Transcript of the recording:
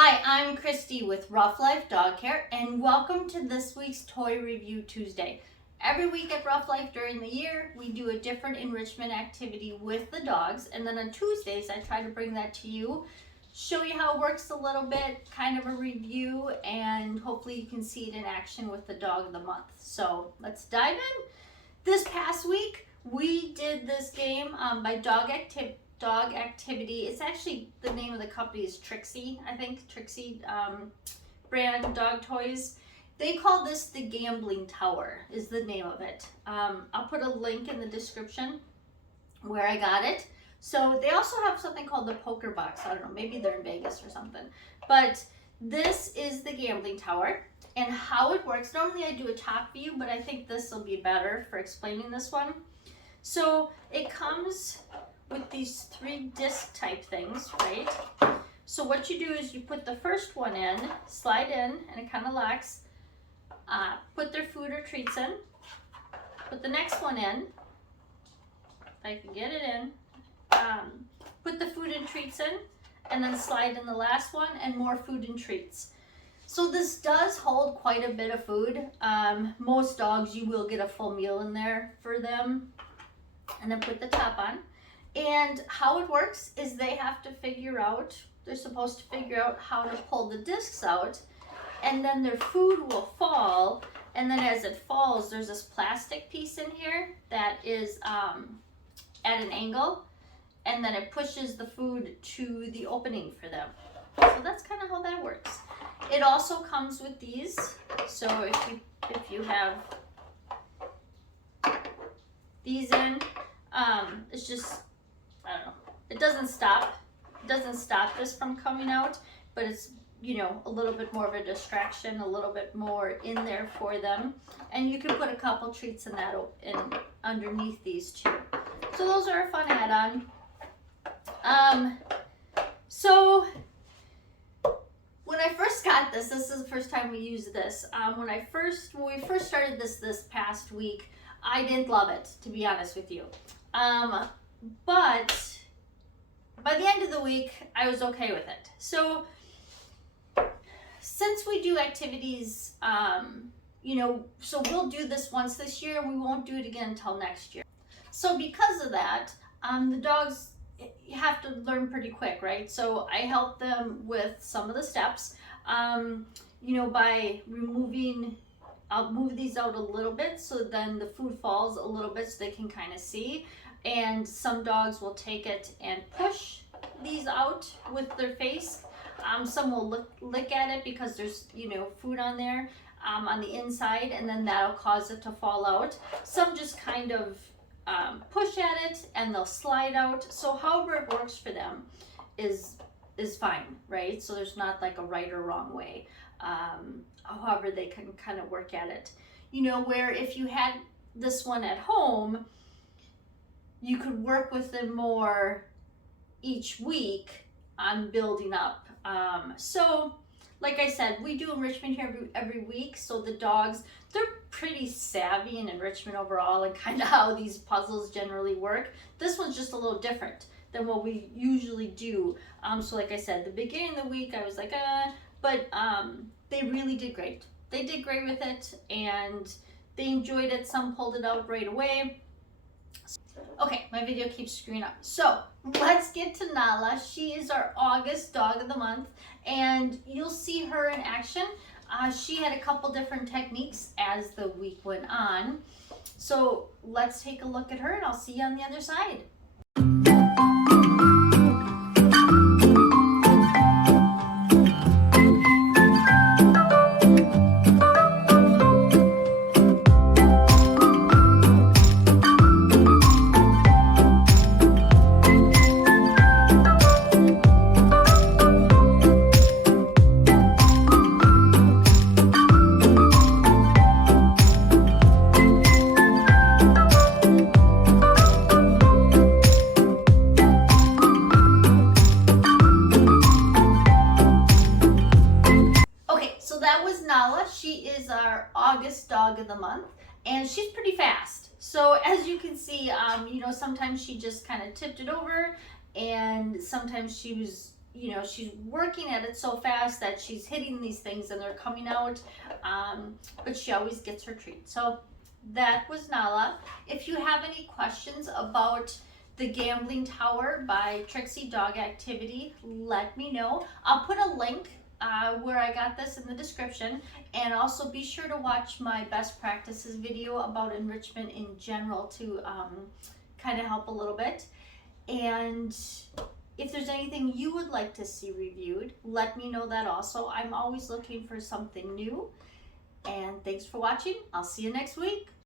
Hi, I'm Christy with Rough Life Dog Care, and welcome to this week's Toy Review Tuesday. Every week at Rough Life during the year, we do a different enrichment activity with the dogs, and then on Tuesdays, I try to bring that to you, show you how it works a little bit, kind of a review, and hopefully you can see it in action with the dog of the month. So let's dive in. This past week, we did this game by Dog Activity. It's actually, the name of the company is Trixie, I think. Trixie brand dog toys. They call this the Gambling Tower is the name of it. I'll put a link in the description where I got it. So they also have something called the Poker Box. I don't know, maybe they're in Vegas or something. But this is the Gambling Tower. And how it works, normally I do a top view, but I think this will be better for explaining this one. So it comes with these 3 disc type things, right? So what you do is you put the first one in, slide in, and it kind of locks. Put their food or treats in. Put the next one in, if I can get it in. Put the food and treats in, and then slide in the last one and more food and treats. So this does hold quite a bit of food. Most dogs, you will get a full meal in there for them. And then put the top on. And how it works is they have to figure out, they're supposed to figure out how to pull the discs out, and then their food will fall, and then as it falls, there's this plastic piece in here that is at an angle, and then it pushes the food to the opening for them. So that's kind of how that works. It also comes with these, so if you have these in, it's just, I don't know, it doesn't stop this from coming out, but it's, you know, a little bit more of a distraction, a little bit more in there for them. And you can put a couple treats in that underneath these too. So those are a fun add-on. So when I first got this is the first time we used this. When we first started this past week, I didn't love it, to be honest with you. But by the end of the week, I was okay with it. So since we do activities, you know, so we'll do this once this year, and we won't do it again until next year. So because of that, the dogs have to learn pretty quick, right? So I help them with some of the steps, you know, by I'll move these out a little bit so then the food falls a little bit so they can kind of see. And some dogs will take it and push these out with their face. Some will lick at it because there's, you know, food on there on the inside, and then that'll cause it to fall out. Some just kind of push at it and they'll slide out. So however it works for them is fine, right? So there's not like a right or wrong way. However they can kind of work at it. You know, where if you had this one at home, you could work with them more each week on building up. So like I said, we do enrichment here every week. So the dogs, they're pretty savvy in enrichment overall and kind of how these puzzles generally work. This one's just a little different than what we usually do. So like I said, the beginning of the week, I was like, but they really did great. They did great with it and they enjoyed it. Some pulled it out right away. Okay, my video keeps screwing up. So let's get to Nala. She is our August dog of the month, and you'll see her in action. She had a couple different techniques as the week went on. So let's take a look at her, and I'll see you on the other side. She is our August dog of the month, and she's pretty fast. So as you can see, you know, sometimes she just kind of tipped it over, and sometimes she was you know, she's working at it so fast that she's hitting these things and they're coming out, but she always gets her treat. So that was Nala. If you have any questions about the Gambling Tower by Trixie Dog Activity, let me know. I'll put a link where I got this in the description, and also be sure to watch my best practices video about enrichment in general to kind of help a little bit. And if there's anything you would like to see reviewed, let me know that also. I'm always looking for something new. And thanks for watching. I'll see you next week.